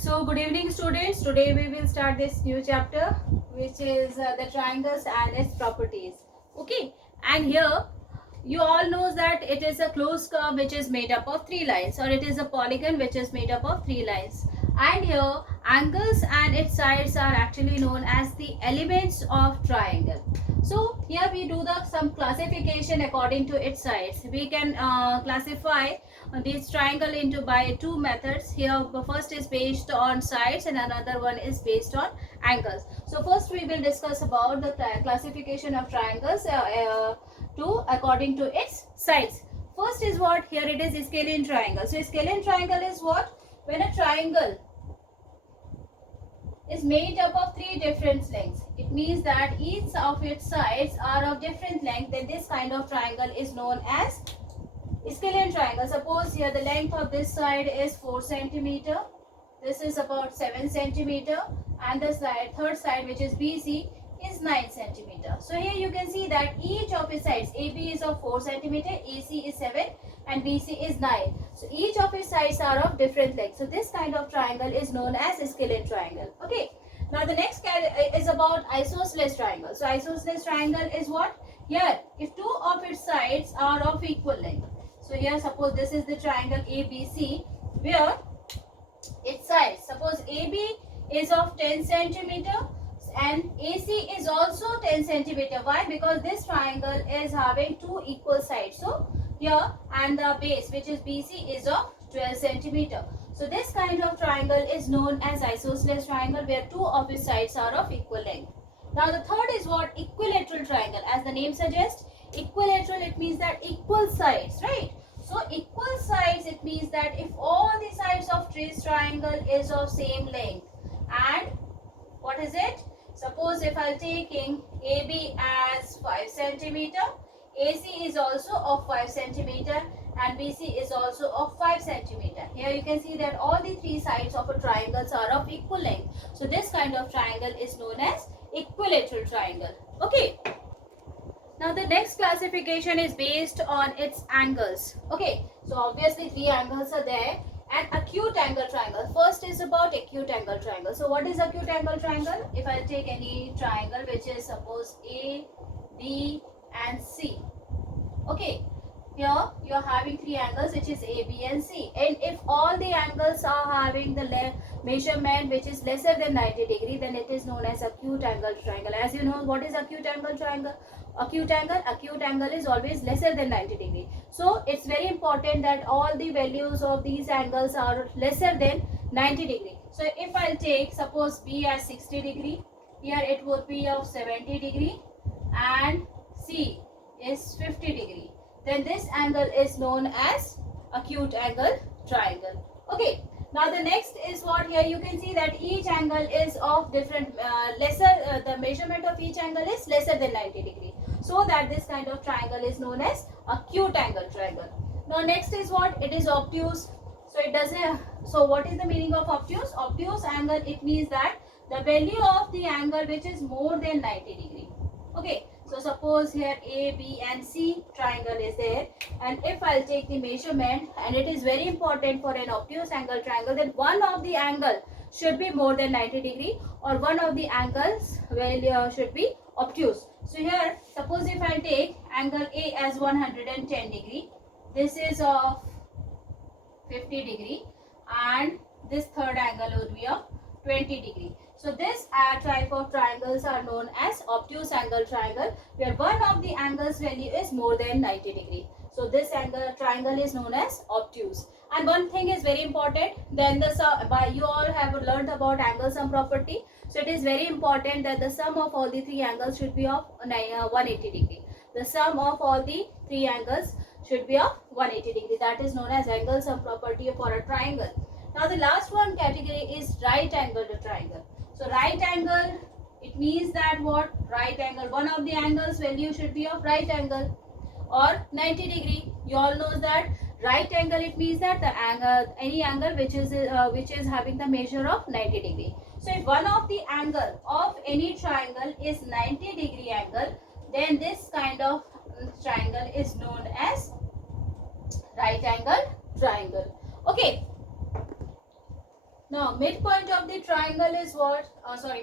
So good evening students. Today we will start this new chapter which is the triangles and its properties. Okay, and here you all knows that it is a closed curve which is made up of three lines, or it is a polygon which is made up of three lines. And here angles and its sides are actually known as the elements of triangle. So here we do the some classification according to its sides. We can classify this triangle into by two methods. Here the first is based on sides and another one is based on angles. So first we will discuss about the classification of triangles to according to its sides. First is what? Here it is scalene triangle. So scalene triangle is what? When a triangle is made up of three different lengths. It means that each of its sides are of different length. Then this kind of triangle is known as scalene triangle. Suppose here the length of this side is 4 centimeter. This is about 7 centimeter, and the third side, which is BC, is 9 centimeter. So here you can see that each of its sides, AB is of 4 centimeter, AC is 7, and BC is 9. So each of its sides are of different length. So this kind of triangle is known as scalene triangle. Okay. Now the next is about isosceles triangle. So isosceles triangle is what? Here, if two of its sides are of equal length. So here suppose this is the triangle ABC, where its sides, suppose AB is of 10 centimeter and AC is also 10 centimeter. Why? Because this triangle is having two equal sides. So here, and the base, which is BC, is of 12 centimeter. So this kind of triangle is known as isosceles triangle, where two of its sides are of equal length. Now the third is what? Equilateral triangle. As the name suggests, equilateral, it means that equal sides, right? So equal sides, it means that if all the sides of this triangle is of same length, and what is it? Suppose if I am taking AB as 5 centimeter, AC is also of 5 centimeter, and BC is also of 5 centimeter. Here you can see that all the three sides of a triangle are of equal length. So this kind of triangle is known as equilateral triangle. Okay. Now the next classification is based on its angles. Okay, so obviously three angles are there. And acute angle triangle. First is about acute angle triangle. So what is acute angle triangle? If I take any triangle which is suppose A, B and C. Okay, here you are having three angles which is A, B and C. And if all the angles are having the measurement which is lesser than 90 degree, then it is known as acute angle triangle. As you know, what is acute angle triangle? Acute angle is always lesser than 90 degree. So it's very important that all the values of these angles are lesser than 90 degree. So if I'll take suppose B as 60 degree, here it would be of 70 degree, and C is 50 degree. Then this angle is known as acute angle triangle. Okay. Now the next is what? Here you can see that each angle is of different the measurement of each angle is lesser than 90 degree. So that this kind of triangle is known as acute angle triangle. Now next is what? It is obtuse. So it doesn't. So what is the meaning of obtuse? Obtuse angle, it means that the value of the angle which is more than 90 degree. Okay. So suppose here A, B and C triangle is there, and if I'll take the measurement, and it is very important for an obtuse angle triangle that one of the angle should be more than 90 degree, or one of the angles value should be obtuse. So here suppose if I take angle A as 110 degree, this is of 50 degree, and this third angle would be of 20 degree. So this type of triangles are known as obtuse angle triangle, where one of the angles value is more than 90 degree. So this angle triangle is known as obtuse. And one thing is very important, then you all have learned about angle sum property. So it is very important that the sum of all the three angles should be of 180 degree. The sum of all the three angles should be of 180 degree. That is known as angle sum property for a triangle. Now the last one category is right angle triangle. So right angle, it means that what? Right angle, one of the angles value should be of right angle or 90 degree. You all know that right angle, it means that the angle, any angle which is having the measure of 90 degree. So if one of the angle of any triangle is 90 degree angle, then this kind of triangle is known as right angle triangle. Okay. Now the next is what? Here you can see that each angle is of different, lesser the measurement of each angle is lesser than 90 degree. So if one of the angle of any triangle is 90 degree angle, then this kind of triangle is known as right angle triangle. Okay. Now the next is what? Here you can see that each angle is of different, lesser the measurement of each angle is 90 degree. So this kind of triangle is known as right angle triangle. Okay. Now, midpoint of the triangle is what?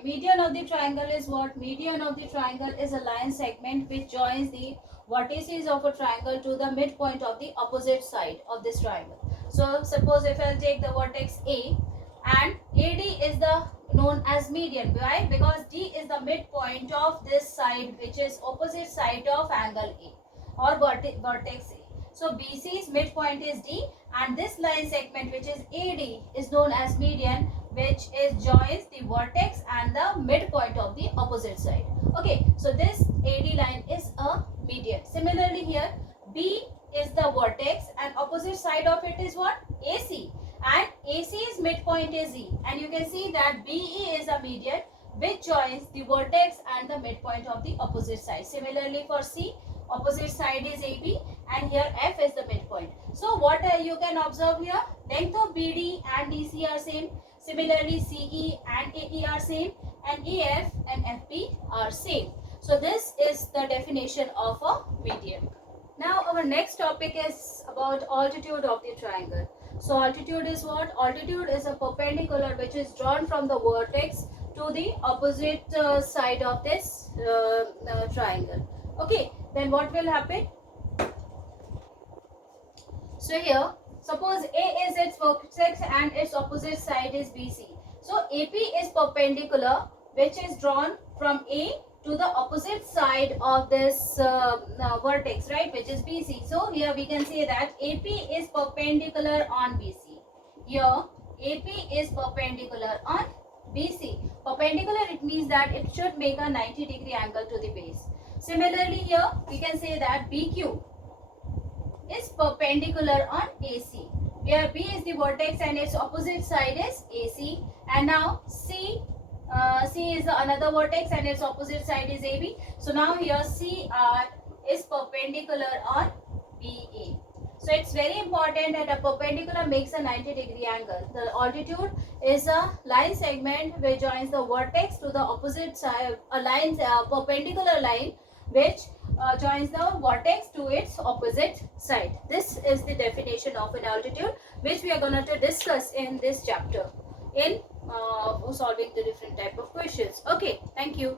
Median of the triangle is what? Median of the triangle is a line segment which joins the vertices of a triangle to the midpoint of the opposite side of this triangle. So, suppose if I'll take the vertex A and AD is the known as median. Why? Because D is the midpoint of this side, which is opposite side of angle A or vertex A. So BC's midpoint is D, and this line segment, which is AD, is known as median, which is joins the vertex and the midpoint of the opposite side. Okay, so this AD line is a median. Similarly here, B is the vertex and opposite side of it is what? AC, and AC's midpoint is E, and you can see that BE is a median which joins the vertex and the midpoint of the opposite side. Similarly for C, opposite side is AB, and here F is the midpoint. So what you can observe here, length of BD and DC are same. Similarly CE and AE are same, and EF and FP are same. So this is the definition of a median. Now our next topic is about altitude of the triangle. So altitude is what? Altitude is a perpendicular which is drawn from the vertex to the opposite side of this triangle. Okay, then what will happen? So here, suppose A is its vertex and its opposite side is BC. So AP is perpendicular which is drawn from A to the opposite side of this vertex, right, which is BC. So here we can say that AP is perpendicular on BC. Here AP is perpendicular on BC. Perpendicular, it means that it should make a 90-degree angle to the base. Similarly here we can say that BQ is perpendicular on AC, where B is the vertex and its opposite side is AC, and now C is the another vertex and its opposite side is AB. So now here CR is perpendicular on BA. So it's very important that a perpendicular makes a 90-degree angle. The altitude is a line segment which joins the vertex to the opposite side, a perpendicular line which joins the vertex to its opposite side. This is the definition of an altitude, which we are going to discuss in this chapter in solving the different type of questions. Okay, thank you.